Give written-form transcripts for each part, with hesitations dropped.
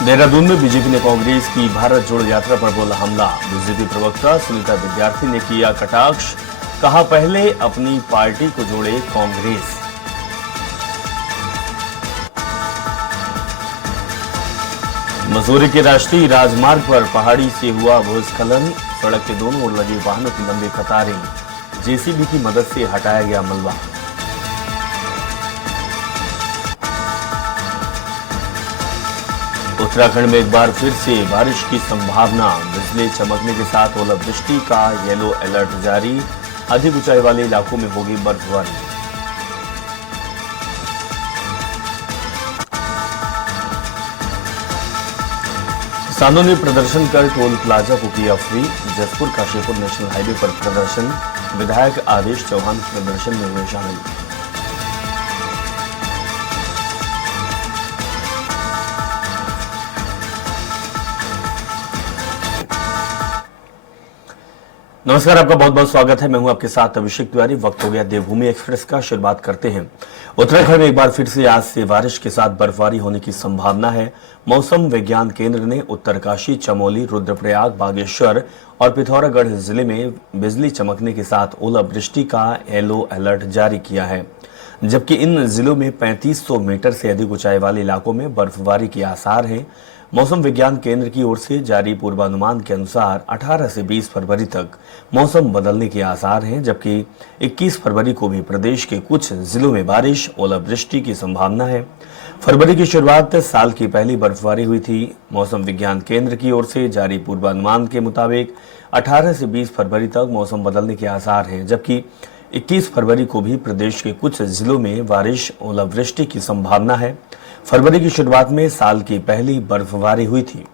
देहरादून में बीजेपी ने कांग्रेस की भारत जोड़ो यात्रा पर बोला हमला। बीजेपी प्रवक्ता सुनीता विद्यार्थी ने किया कटाक्ष, कहा पहले अपनी पार्टी को जोड़े कांग्रेस। मसूरी के राष्ट्रीय राजमार्ग पर पहाड़ी से हुआ भूस्खलन। सड़क के दोनों ओर लगे वाहनों की लंबी कतारें, जेसीबी की मदद से हटाया गया मलबा। उत्तराखंड में एक बार फिर से बारिश की संभावना। बिजली चमकने के साथ ओलावृष्टि का येलो अलर्ट जारी। अधिक ऊंचाई वाले इलाकों में होगी बर्फबारी। किसानों ने प्रदर्शन कर टोल प्लाजा को किया free. Jaspur Kashipur national highway पर प्रदर्शन। विधायक आदेश चौहान प्रदर्शन में हुए शामिल। नमस्कार, आपका बहुत बहुत स्वागत है। मैं हूं आपके साथ अभिषेक तिवारी। वक्त हो गया देवभूमि एक्सप्रेस का। शुरुआत करते हैं। उत्तराखंड में एक बार फिर से आज से बारिश के साथ बर्फबारी होने की संभावना है। मौसम विज्ञान केंद्र ने उत्तरकाशी, चमोली, रुद्रप्रयाग, बागेश्वर और पिथौरागढ़ जिले में बिजली चमकने के साथ ओलावृष्टि का येलो अलर्ट जारी किया है, जबकि इन जिलों में 3500 मीटर से अधिक ऊंचाई वाले इलाकों में बर्फबारी के आसार हैं। मौसम विज्ञान केंद्र की ओर से जारी पूर्वानुमान के अनुसार 18 से 20 फरवरी तक मौसम बदलने के आसार हैं, जबकि 21 फरवरी को भी प्रदेश के कुछ जिलों में बारिश, ओलावृष्टि की संभावना है। फरवरी की शुरुआत साल की पहली बर्फबारी हुई थी। मौसम विज्ञान केंद्र की ओर से जारी पूर्वानुमान के मुताबिक 18 से 20 फरवरी तक मौसम बदलने के आसार हैं, जबकि 21 फरवरी को भी प्रदेश के कुछ जिलों में बारिश, ओलावृष्टि की संभावना है। फरवरी की शुरुआत में साल की पहली बर्फबारी हुई थी।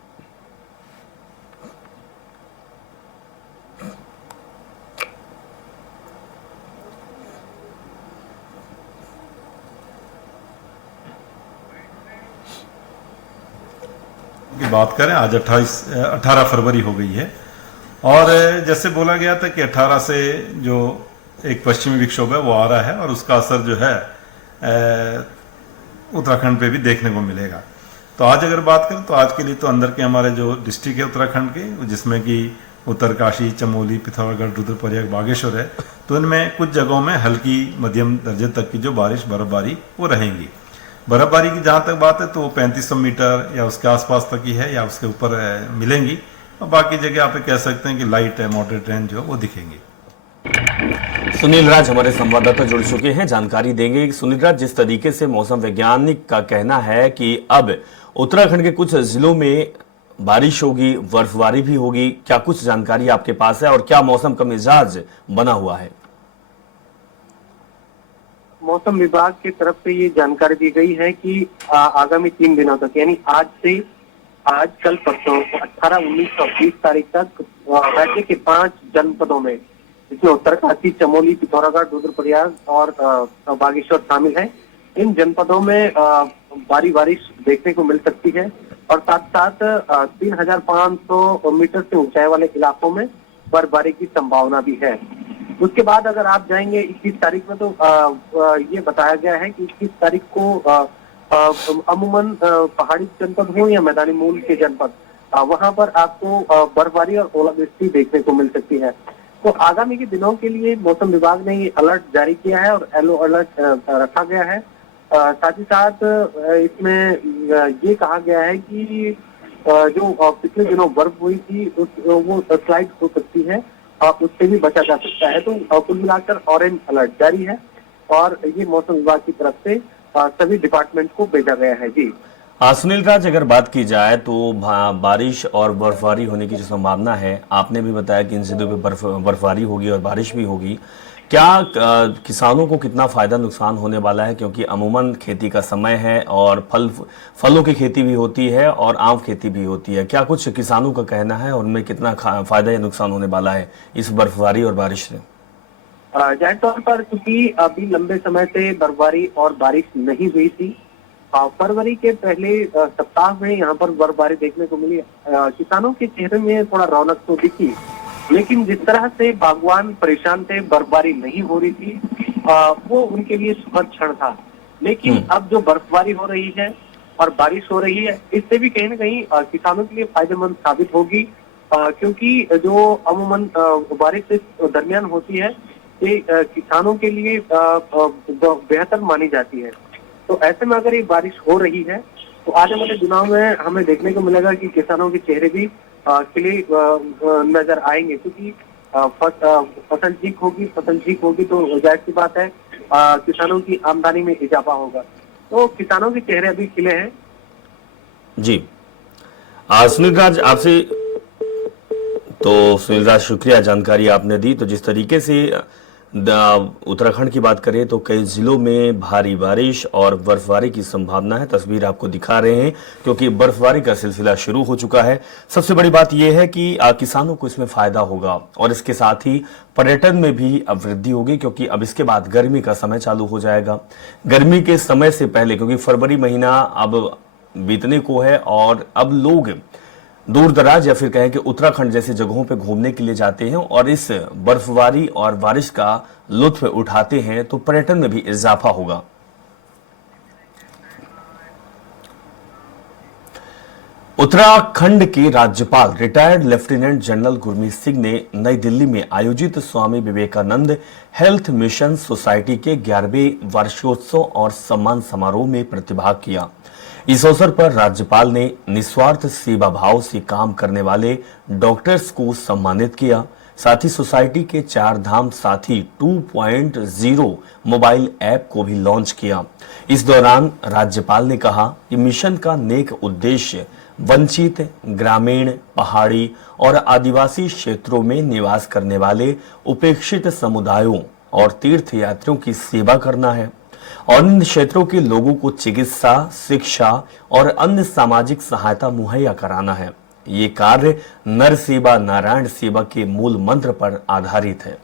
की बात करें, आज 18 फरवरी हो गई है और जैसे बोला गया था कि 18 से जो एक पश्चिमी विक्षोभ है वो आ रहा है और उसका असर जो है उत्तराखंड पे भी देखने को मिलेगा। तो आज अगर बात करें तो आज के लिए तो अंदर के हमारे जो डिस्ट्रिक्ट है उत्तराखंड के, जिसमें कि उत्तरकाशी, चमोली, पिथौरागढ़, रुद्रप्रयाग, बागेश्वर है, तो इनमें कुछ जगहों में हल्की मध्यम दर्जे तक की जो बर्फबारी वो रहेंगी। बर्फबारी की जहाँ तक बात है तो 3500 मीटर या उसके आसपास तक ही है या उसके ऊपर मिलेंगी, और बाकी जगह आप कह सकते हैं कि लाइट मॉडरेट रेन जो वो दिखेंगी। सुनील राज हमारे संवाददाता जुड़ चुके हैं, जानकारी देंगे। सुनील राज, जिस तरीके से मौसम वैज्ञानिक का कहना है कि अब उत्तराखंड के कुछ जिलों में बारिश होगी, बर्फबारी भी होगी, क्या कुछ जानकारी आपके पास है और क्या मौसम का मिजाज बना हुआ है? मौसम विभाग की तरफ से ये जानकारी दी गई है कि आगामी 3 दिनों तक, यानी आज कल परसों 18, 19 और 20 तारीख तक राज्य के 5 जनपदों में, जिसमें उत्तरकाशी, चमोली, पिथौरागढ़, रुद्रप्रयाग और बागेश्वर शामिल है, इन जनपदों में भारी बारिश देखने को मिल सकती है और साथ साथ 3500 मीटर से ऊंचाई वाले इलाकों में बर्फबारी की संभावना भी है। उसके बाद अगर आप जाएंगे 21 तारीख में, तो ये बताया गया है कि 21 तारीख को अमूमन पहाड़ी जनपद हो या मैदानी मूल के जनपद, वहां पर आपको बर्फबारी और ओलावृष्टि देखने को मिल सकती है। तो आगामी के दिनों के लिए मौसम विभाग ने ये अलर्ट जारी किया है और येलो अलर्ट रखा गया है। साथ ही साथ इसमें ये कहा गया है कि जो पिछले दिनों बर्फ हुई थी वो स्लाइड हो सकती है और उससे भी बचा जा सकता है। तो कुल मिलाकर ऑरेंज अलर्ट जारी है और ये मौसम विभाग की तरफ से सभी डिपार्टमेंट को भेजा गया है। जी सुनील राज, अगर बात की जाए तो बारिश और बर्फबारी होने की जो संभावना है, आपने भी बताया कि इन जिलों पे बर्फबारी होगी और बारिश भी होगी। क्या किसानों को कितना फायदा नुकसान होने वाला है, क्योंकि अमूमन खेती का समय है और फलों की खेती भी होती है और आम खेती भी होती है। क्या कुछ किसानों का कहना है, उनमें कितना फायदा या नुकसान होने वाला है इस बर्फबारी और बारिश से? जाहिर तौर पर क्योंकि अभी लंबे समय से बर्फबारी और बारिश नहीं हुई थी, फरवरी के पहले सप्ताह में यहाँ पर बर्फबारी देखने को मिली। किसानों के चेहरे में थोड़ा रौनक तो दिखी, लेकिन जिस तरह से बागवान परेशान थे, बर्फबारी नहीं हो रही थी, वो उनके लिए सुखद क्षण था। लेकिन अब जो बर्फबारी हो रही है और बारिश हो रही है, इससे भी कहीं ना कहीं किसानों के लिए फायदेमंद साबित होगी, क्योंकि जो अमूमन बारिश इस दरमियान होती है ये किसानों के लिए बेहतर मानी जाती है। तो ऐसे में अगर ये बारिश हो रही है तो आने वाले दिनों में हमें देखने को मिलेगा कि किसानों के चेहरे भी खिले नजर आएंगे, क्योंकि फसल ठीक होगी तो जाहिर सी बात है किसानों की आमदनी में इजाफा होगा। तो किसानों के चेहरे अभी खिले हैं। जी सुनील राज आपसे, तो सुनील राज शुक्रिया, जानकारी आपने दी। तो जिस तरीके से उत्तराखंड की बात करें तो कई जिलों में भारी बारिश और बर्फबारी की संभावना है, तस्वीर आपको दिखा रहे हैं क्योंकि बर्फबारी का सिलसिला शुरू हो चुका है। सबसे बड़ी बात यह है कि किसानों को इसमें फायदा होगा और इसके साथ ही पर्यटन में भी अब वृद्धि होगी, क्योंकि अब इसके बाद गर्मी का समय चालू हो जाएगा। गर्मी के समय से पहले, क्योंकि फरवरी महीना अब बीतने को है और अब लोग दूर दराज या फिर कहें कि उत्तराखंड जैसी जगहों पे घूमने के लिए जाते हैं और इस बर्फबारी और बारिश का लुत्फ उठाते हैं, तो पर्यटन में भी इजाफा होगा। उत्तराखंड के राज्यपाल retired lieutenant general Gurmeet Singh ने नई दिल्ली में आयोजित Swami Vivekananda health mission society के 11वें वार्षिकोत्सव और सम्मान समारोह में प्रतिभाग किया। इस अवसर पर राज्यपाल ने निस्वार्थ सेवा भाव से काम करने वाले डॉक्टर्स को सम्मानित किया। साथ ही सोसाइटी के 4 धाम साथी 2.0 मोबाइल ऐप को भी लॉन्च किया। इस दौरान राज्यपाल ने कहा कि मिशन का नेक उद्देश्य वंचित, ग्रामीण, पहाड़ी और आदिवासी क्षेत्रों में निवास करने वाले उपेक्षित समुदायों और तीर्थयात्रियों की सेवा करना है और इन क्षेत्रों के लोगों को चिकित्सा, शिक्षा और अन्य सामाजिक सहायता मुहैया कराना है। ये कार्य नर सेवा नारायण सेवा के मूल मंत्र पर आधारित है।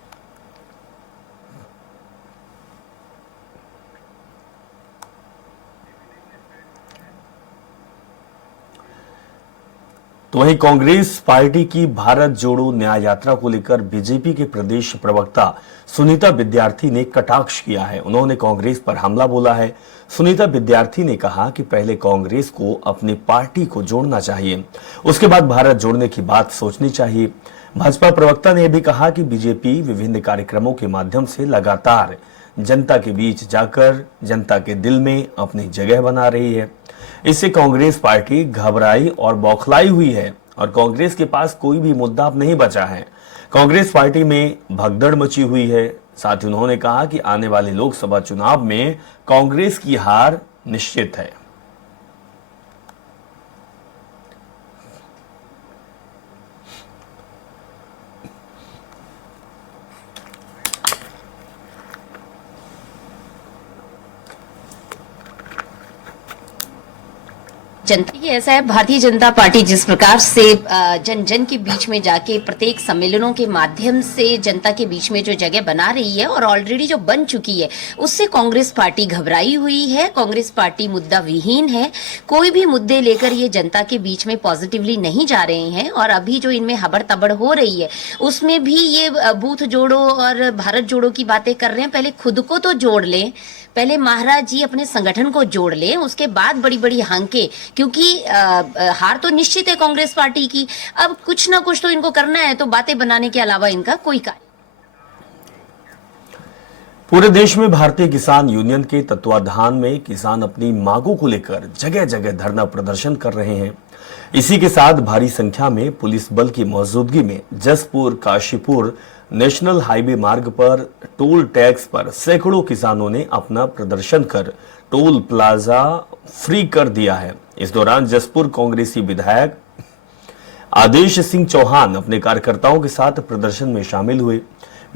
तो वहीं कांग्रेस पार्टी की भारत जोड़ो न्याय यात्रा को लेकर बीजेपी के प्रदेश प्रवक्ता सुनीता विद्यार्थी ने कटाक्ष किया है। उन्होंने कांग्रेस पर हमला बोला है। सुनीता विद्यार्थी ने कहा कि पहले कांग्रेस को अपनी पार्टी को जोड़ना चाहिए, उसके बाद भारत जोड़ने की बात सोचनी चाहिए। भाजपा प्रवक्ता ने भी कहा कि बीजेपी विभिन्न कार्यक्रमों के माध्यम से लगातार जनता के बीच जाकर जनता के दिल में अपनी जगह बना रही है। इससे कांग्रेस पार्टी घबराई और बौखलाई हुई है और कांग्रेस के पास कोई भी मुद्दा अब नहीं बचा है। कांग्रेस पार्टी में भगदड़ मची हुई है। साथ ही उन्होंने कहा कि आने वाले लोकसभा चुनाव में कांग्रेस की हार निश्चित है। जनता ये ऐसा है, भारतीय जनता पार्टी जिस प्रकार से जन जन के बीच में जाके प्रत्येक सम्मेलनों के माध्यम से जनता के बीच में जो जगह बना रही है और ऑलरेडी जो बन चुकी है, उससे कांग्रेस पार्टी घबराई हुई है। कांग्रेस पार्टी मुद्दा विहीन है। कोई भी मुद्दे लेकर ये जनता के बीच में पॉजिटिवली नहीं जा रहे हैं और अभी जो इनमें हबड़ तबड़ हो रही है उसमें भी ये बूथ जोड़ो और भारत जोड़ो की बातें कर रहे हैं। पहले खुद को तो जोड़ लें, पहले महाराज जी अपने संगठन को जोड़ लें, उसके बाद बड़ी बड़ी हांके, क्योंकि हार तो निश्चित है कांग्रेस पार्टी की। अब कुछ ना कुछ तो इनको करना है, तो बातें बनाने के अलावा इनका कोई कार्य। पूरे देश में भारतीय किसान यूनियन के तत्वाधान में किसान अपनी मांगों को लेकर जगह जगह धरना प्रदर्शन कर रहे हैं। इसी के साथ भारी संख्या में पुलिस बल की मौजूदगी में जसपुर काशीपुर नेशनल हाईवे मार्ग पर टोल टैक्स पर सैकड़ों किसानों ने अपना प्रदर्शन कर टोल प्लाजा फ्री कर दिया है। इस दौरान जसपुर कांग्रेसी विधायक आदेश सिंह चौहान अपने कार्यकर्ताओं के साथ प्रदर्शन में शामिल हुए।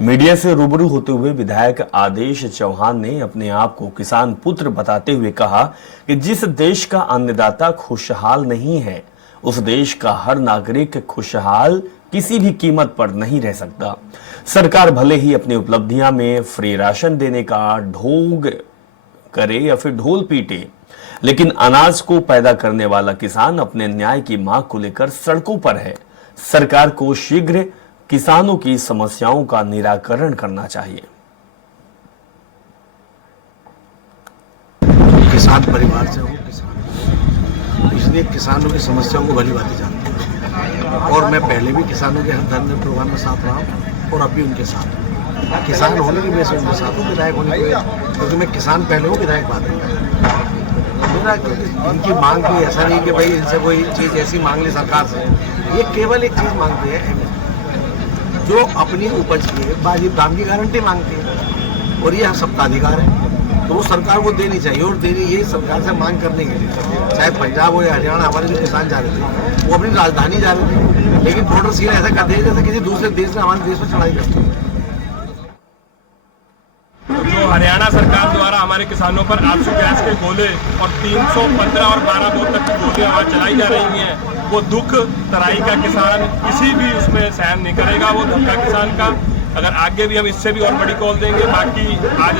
मीडिया से रूबरू होते हुए विधायक आदेश चौहान ने अपने आप को किसान पुत्र बताते हुए कहा कि जिस देश का अन्नदाता खुशहाल नहीं है, उस देश का हर नागरिक खुशहाल किसी भी कीमत पर नहीं रह सकता। सरकार भले ही अपनी उपलब्धियां में फ्री राशन देने का ढोंग करे या फिर ढोल पीटे, लेकिन अनाज को पैदा करने वाला किसान अपने न्याय की मांग को लेकर सड़कों पर है। सरकार को शीघ्र किसानों की समस्याओं का निराकरण करना चाहिए। किसान परिवार से हूँ, किसान इसलिए किसानों की समस्याओं को भली भांति जानता हूँ और मैं पहले भी किसानों के हर धरने प्रोग्राम में साथ रहा हूँ और अब भी उनके साथ हूँ। किसान होने की वजह से उनके साथ हूँ, विधायक होने की वजह से, क्योंकि मैं किसान पहले हूँ, विधायक बाद में। मेरा इनकी मांग कोई ऐसा नहीं कि भाई इनसे कोई चीज़ ऐसी मांग ले सरकार से, ये केवल एक चीज़ मांगते हैं जो अपनी उपज के वाजिब दाम की गारंटी मांगती है और ये सबका अधिकार है, तो वो सरकार को देनी चाहिए और देनी ये सरकार से मांग करने के लिए, चाहे पंजाब हो या हरियाणा, हमारे जो किसान जा रहे थे वो अपनी राजधानी जा रहे थे, लेकिन बॉर्डर सील ऐसा कर दिया जैसे किसी दूसरे देश ने हमारे देश पर चढ़ाई करती है। जो हरियाणा सरकार द्वारा हमारे किसानों पर आंसू गैस के गोले और 315 और 12 बोर तक की गोलियां वहाँ चलाई जा रही हैं, वो दुख तराई का किसान किसी भी उसमें सहन नहीं करेगा। वो धक्का किसान का अगर आगे भी हम इससे भी और बड़ी कॉल देंगे। बाकी आज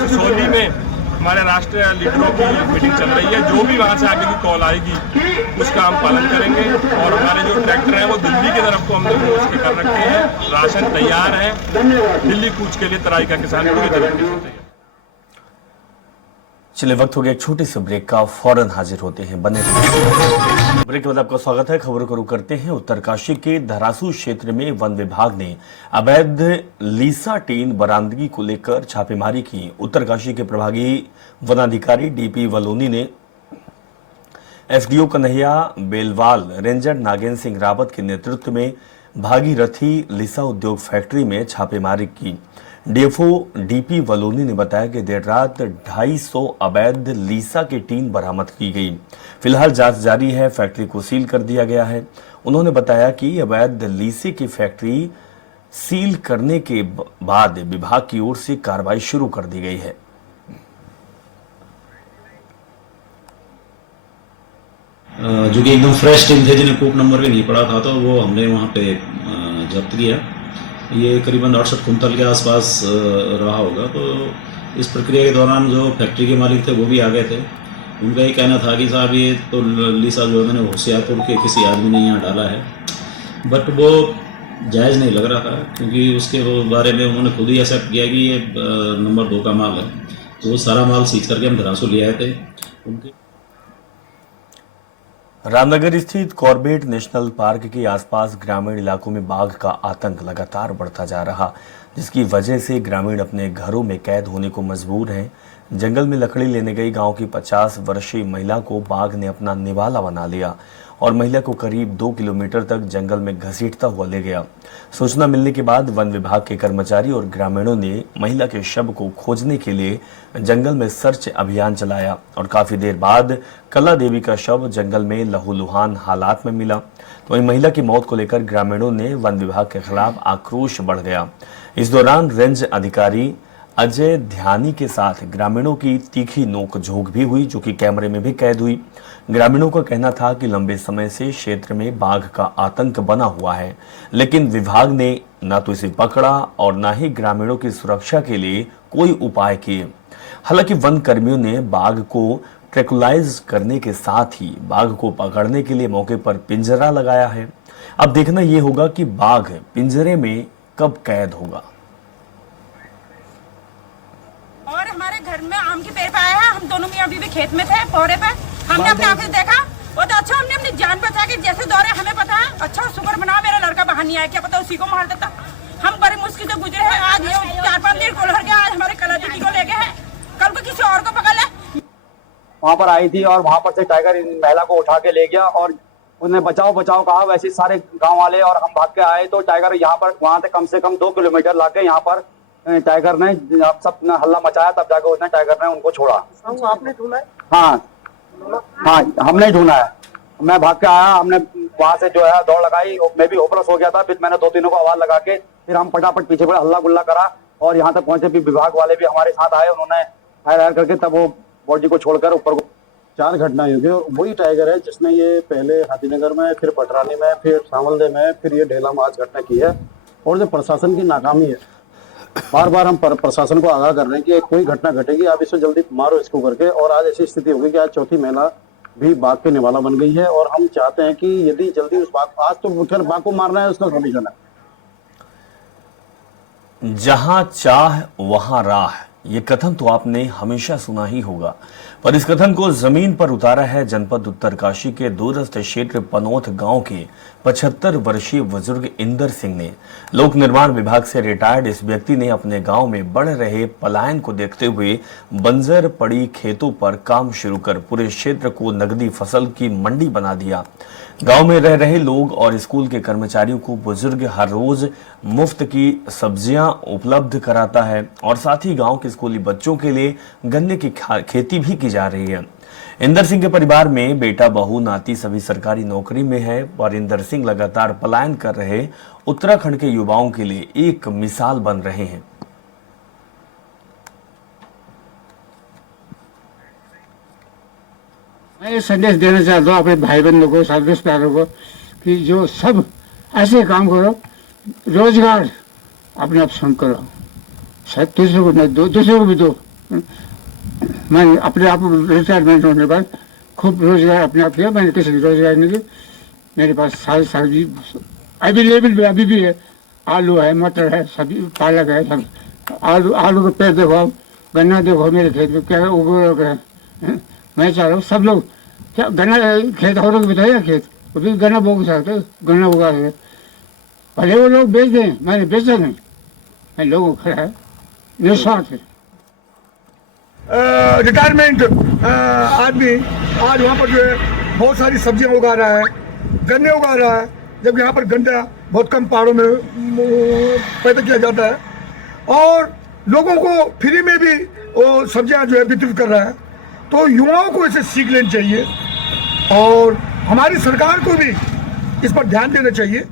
सिसोली में हमारे राष्ट्रीय लीडरों की मीटिंग चल रही है, जो भी वहाँ से आगे की कॉल आएगी उसका हम पालन करेंगे। और हमारे जो ट्रैक्टर हैं वो दिल्ली की तरफ को हमने मोर्च के कर रखे हैं, राशन तैयार है, दिल्ली कूच के लिए तराई का किसान पूरी तरह से। चलिए वक्त हो गया एक छोटे से ब्रेक का, फौरन हाजिर होते हैं, बने रहिए। ब्रेक के बाद आपका स्वागत है। खबरों को रुक करते हैं। उत्तरकाशी के धरासू क्षेत्र में वन विभाग ने अवैध लीसा टीन बरामदगी को लेकर छापेमारी की। उत्तरकाशी के प्रभारी वनाधिकारी डीपी वलोनी ने एसडीओ कन्हैया बेलवाल, रेंजर नागेंद्र सिंह रावत के नेतृत्व में भागीरथी लीसा उद्योग फैक्ट्री में छापेमारी की। डीएफओ डीपी वलोनी ने बताया कि देर रात 250 अवैध लीसा की टीन बरामद की गई। फिलहाल जांच जारी है, फैक्ट्री को सील कर दिया गया है। उन्होंने बताया कि अवैध लीसे की फैक्ट्री सील करने के बाद विभाग की ओर से कार्रवाई शुरू कर दी गई है। जो कि एकदम फ्रेश टीम थे, जिन्हें कूप नंबर भी नहीं पड़ा था, तो वो हमने वहाँ पे जब्त किया। ये करीबन 68 कुंतल के आसपास रहा होगा। तो इस प्रक्रिया के दौरान जो फैक्ट्री के मालिक थे वो भी आ गए थे। उनका ये कहना था कि साहब ये तो लीसा जो है मैंने होशियारपुर के किसी आदमी ने यहाँ डाला है, बट वो जायज़ नहीं लग रहा था, क्योंकि उसके बारे में उन्होंने खुद ही एक्सेप्ट किया कि ये नंबर 2 का माल है। तो वो सारा माल सीज करके हम धरासू ले आए थे। उनके रामनगर स्थित कॉर्बेट नेशनल पार्क के आसपास ग्रामीण इलाकों में बाघ का आतंक लगातार बढ़ता जा रहा, जिसकी वजह से ग्रामीण अपने घरों में कैद होने को मजबूर हैं। जंगल में लकड़ी लेने गई गांव की 50 वर्षीय महिला को बाघ ने अपना निवाला बना लिया और महिला को करीब 2 किलोमीटर तक जंगल में घसीटता हुआ ले गया। सूचना मिलने के बाद वन विभाग के कर्मचारी और ग्रामीणों ने महिला के शव को खोजने के लिए जंगल में सर्च अभियान चलाया और काफी देर बाद कला देवी का शव जंगल में लहूलुहान हालात में मिला। तो वहीं महिला की मौत को लेकर ग्रामीणों ने वन विभाग के खिलाफ आक्रोश बढ़ गया। इस दौरान रेंज अधिकारी अजय ध्यानी के साथ ग्रामीणों की तीखी नोक-झोंक भी हुई, जो कि कैमरे में भी कैद हुई। ग्रामीणों का कहना था कि लंबे समय से क्षेत्र में बाघ का आतंक बना हुआ है, लेकिन विभाग ने न तो इसे पकड़ा और न ही ग्रामीणों की सुरक्षा के लिए कोई उपाय किए। हालांकि वन कर्मियों ने बाघ को ट्रैंकुलाइज करने के साथ ही बाघ को पकड़ने के लिए मौके पर पिंजरा लगाया है। अब देखना यह होगा कि बाघ पिंजरे में कब कैद होगा। और हमारे घर में आम के पेड़ पे आया है, हम दोनों मियां बीवी खेत में थे पौड़े पे, हमने अपने आंखें से देखा। वो तो अच्छा हमने अपनी जान बचा के जैसे दौड़े, हमें पता है। अच्छा शुक्र मनाओ मेरा लड़का बाहर नहीं आया, क्या पता उसी को मार देता। हम बड़ी मुश्किल से गुजरे हैं। आज ये 4-5 दिन कोल भर के आज हमारे कला दीदी को ले गए हैं, कल को किसी और को पकड़ ले। वहाँ पर आई थी और वहाँ पर से टाइगर इन महिला को उठा के ले गया और उन्हें बचाओ बचाओ कहा। वैसे सारे गाँव वाले और हम भाग के आए तो टाइगर यहाँ पर वहाँ से कम 2 किलोमीटर लाके यहाँ पर टाइगर ने सब हल्ला मचाया, तब जाकर उसने टाइगर ने उनको छोड़ा। आपने ढूंढा है? हाँ हमने ढूंढा है। मैं भाग के आया, हमने वहां से जो है दौड़ लगाई, मैं भी होपलेस हो गया था। फिर मैंने 2-3 को आवाज लगा के फिर हम फटाफट पीछे पड़े, हल्ला गुल्ला करा और यहाँ तक पहुंचे। भी विभाग वाले भी हमारे साथ आए, उन्होंने फायर करके तब वो बॉडी को छोड़कर ऊपर को 4 घटनाएं हुई और वही टाइगर है जिसने ये पहले हाथीनगर में, फिर पटरानी में, फिर सांवलदे में, फिर ये ढेला में आज घटना की है। और जो प्रशासन की नाकामी है, बार बार हम प्रशासन को आगाह कर रहे हैं कि कोई घटना घटेगी आप इसको जल्दी मारो इसको करके। और आज ऐसी स्थिति होगी कि आज चौथी महिला भी बाघ के निवाला बन गई है और हम चाहते हैं कि यदि जल्दी उस बाघ, आज तो उठकर बाघ को मारना है उसका सोल्यूशन है। जहां चाह वहां राह, ये कथन तो आपने हमेशा सुना ही होगा, और इस कथन को जमीन पर उतारा है जनपद उत्तरकाशी के दूरस्थ क्षेत्र पनोथ गांव के 75 वर्षीय बुजुर्ग इंदर सिंह ने। लोक निर्माण विभाग से रिटायर्ड इस व्यक्ति ने अपने गांव में बढ़ रहे पलायन को देखते हुए बंजर पड़ी खेतों पर काम शुरू कर पूरे क्षेत्र को नकदी फसल की मंडी बना दिया। गांव में रह रहे लोग और स्कूल के कर्मचारियों को बुजुर्ग हर रोज मुफ्त की सब्जियां उपलब्ध कराता है और साथ ही गांव के स्कूली बच्चों के लिए गन्ने की खेती भी की जा रही है। इंदर सिंह के परिवार में बेटा, बहू, नाती सभी सरकारी नौकरी में है और इंदर सिंह लगातार पलायन कर रहे उत्तराखंड के युवाओं के लिए एक मिसाल बन रहे हैं। मैं ये संदेश देना चाहता हूँ अपने भाई बंधुओं को, साथ रिश्तेदारों को कि जो सब ऐसे काम करो, रोजगार अपने आप स्वयं करो, शायद दूसरे को नहीं दो, दूसरे को भी दो। मैं अपने आप रिटायरमेंट होने के बाद खूब रोजगार अपने आप किया, मैंने किसी को रोजगार नहीं दिया। मेरे पास सारी सब्जी अवेलेबल अभी भी है, आलू है, मटर है, सब्जी पालक है, सब आलू के पेड़ देखो, गन्ना देखो मेरे खेत में क्या उग रहा है। मैं चाह रहा हूँ सब लोग क्या गन्ना खेत औरों को बताइए, खेत वो भी गन्ना बो सकते, गन्ना उगा सकते, भले वो लोग बेच दें, मैंने बेचा नहीं, मैं लोगों को खड़ा है निस्वार्थ है। रिटायरमेंट आदमी आज वहाँ पर जो है बहुत सारी सब्जियाँ उगा रहा है, गन्ने उगा रहा है, जबकि यहाँ पर गन्ना बहुत कम पहाड़ों में पैदा किया जाता है और लोगों को फ्री में भी वो सब्जियाँ जो है वितरित कर रहा है। तो युवाओं को इसे सीख लेनी चाहिए और हमारी सरकार को भी इस पर ध्यान देना चाहिए।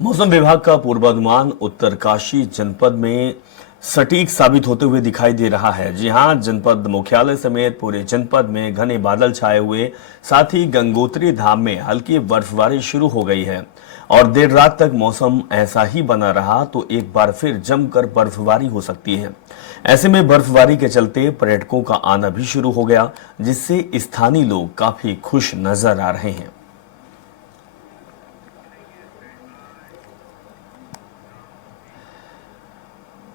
मौसम विभाग का पूर्वानुमान उत्तरकाशी जनपद में सटीक साबित होते हुए दिखाई दे रहा है। जी हां, जनपद मुख्यालय समेत पूरे जनपद में घने बादल छाए हुए, साथ ही गंगोत्री धाम में हल्की बर्फबारी शुरू हो गई है और देर रात तक मौसम ऐसा ही बना रहा तो एक बार फिर जमकर बर्फबारी हो सकती है। ऐसे में बर्फबारी के चलते पर्यटकों का आना भी शुरू हो गया, जिससे स्थानीय लोग काफी खुश नजर आ रहे हैं।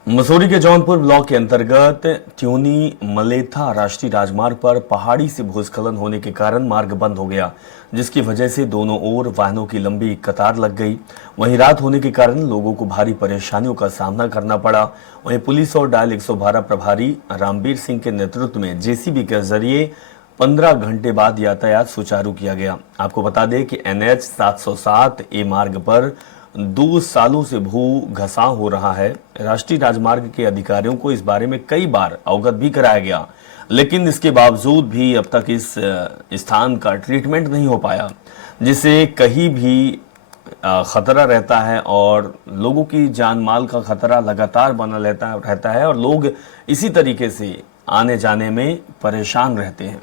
मसूरी के जौनपुर ब्लॉक के अंतर्गत ट्यूनी मलेथा राष्ट्रीय राजमार्ग पर पहाड़ी से भूस्खलन होने के कारण मार्ग बंद हो गया, जिसकी वजह से दोनों ओर वाहनों की लंबी कतार लग गई। वहीं रात होने के कारण लोगों को भारी परेशानियों का सामना करना पड़ा। वहीं पुलिस और डायल 112 प्रभारी रामबीर सिंह के नेतृत्व में जेसीबी के जरिए 15 घंटे बाद यातायात सुचारू किया गया। आपको बता दें कि NH 707 ए मार्ग पर 2 सालों से भू घसाव हो रहा है। राष्ट्रीय राजमार्ग के अधिकारियों को इस बारे में कई बार अवगत भी कराया गया, लेकिन इसके बावजूद भी अब तक इस स्थान का ट्रीटमेंट नहीं हो पाया, जिससे कहीं भी खतरा रहता है और लोगों की जान माल का खतरा लगातार बना रहता है और लोग इसी तरीके से आने जाने में परेशान रहते हैं।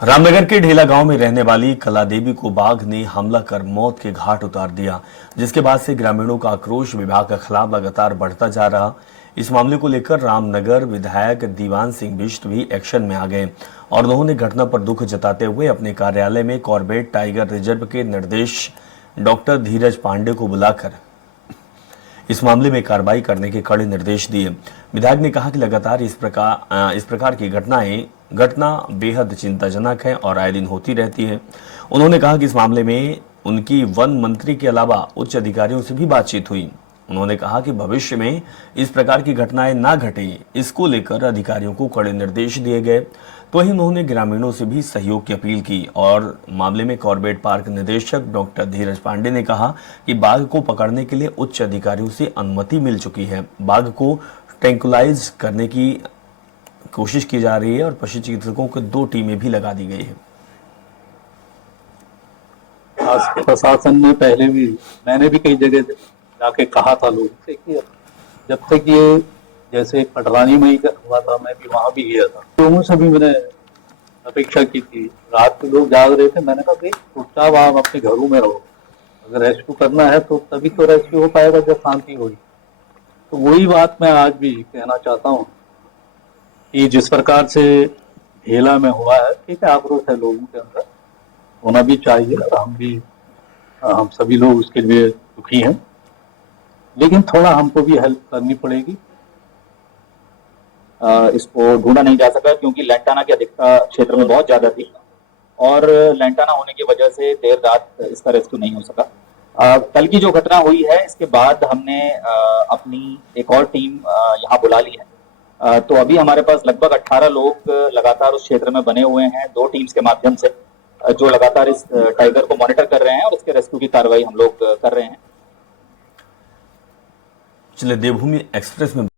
रामनगर के ढेला गांव में रहने वाली कला देवी को बाघ ने हमला कर मौत के घाट उतार दिया, जिसके बाद से ग्रामीणों का आक्रोश विभाग के खिलाफ लगातार बढ़ता जा रहा। इस मामले को लेकर रामनगर विधायक दीवान सिंह बिष्ट भी एक्शन में आ गए और उन्होंने घटना पर दुख जताते हुए अपने कार्यालय में कॉर्बेट टाइगर रिजर्व के निर्देश डॉक्टर धीरज पांडे को बुलाकर इस मामले में कार्रवाई करने के कड़े निर्देश दिए। विधायक ने कहा कि लगातार इस प्रकार की घटना बेहद चिंताजनक है और आए दिन होती रहती है। उन्होंने कहा कि इस मामले में उनकी वन मंत्री के अलावा उच्च अधिकारियों से भी बातचीत हुई। उन्होंने कहा कि भविष्य में इस प्रकार की घटनाएं ना घटे, इसको लेकर अधिकारियों को कड़े निर्देश दिए गए। तो वहीं उन्होंने ग्रामीणों से भी सहयोग की अपील की और मामले में कॉर्बेट पार्क निदेशक डॉक्टर धीरज पांडे ने कहा कि बाघ को पकड़ने के लिए उच्च अधिकारियों से अनुमति मिल चुकी है। बाघ को ट्रैंकुलाइज करने की कोशिश की जा रही है और पशु चिकित्सकों को 2 टीमें भी लगा दी गई है। प्रशासन ने पहले भी, मैंने भी कई जगह जाके कहा था लोगों से कि जब तक ये जैसे पटरानी में ही हुआ था, मैं भी वहां भी गया था, लोगों से भी मैंने अपेक्षा की थी। रात के लोग जाग रहे थे, मैंने कहा भाई चुपचाप आप अपने घरों में रहो, अगर रेस्क्यू करना है तो तभी तो रेस्क्यू हो पाएगा जब शांति होगी। तो वही बात मैं आज भी कहना चाहता हूँ कि जिस प्रकार से ढेला में हुआ है, ठीक है, आक्रोश है लोगों के अंदर, होना भी चाहिए और हम भी हम सभी लोग उसके लिए दुखी हैं, लेकिन थोड़ा हमको भी हेल्प करनी पड़ेगी। इसको ढूंढा नहीं जा सका क्योंकि लैंटाना की अधिकता क्षेत्र में बहुत ज्यादा थी और लैंटाना होने की वजह से देर रात इसका रेस्क्यू नहीं हो सका। कल की जो घटना हुई है इसके बाद हमने अपनी एक और टीम यहाँ बुला ली है। तो अभी हमारे पास लगभग 18 लोग लगातार उस क्षेत्र में बने हुए हैं 2 टीम्स के माध्यम से, जो लगातार इस टाइगर को मॉनिटर कर रहे हैं और इसके रेस्क्यू की कार्रवाई हम लोग कर रहे हैं। चलिए, देवभूमि एक्सप्रेस में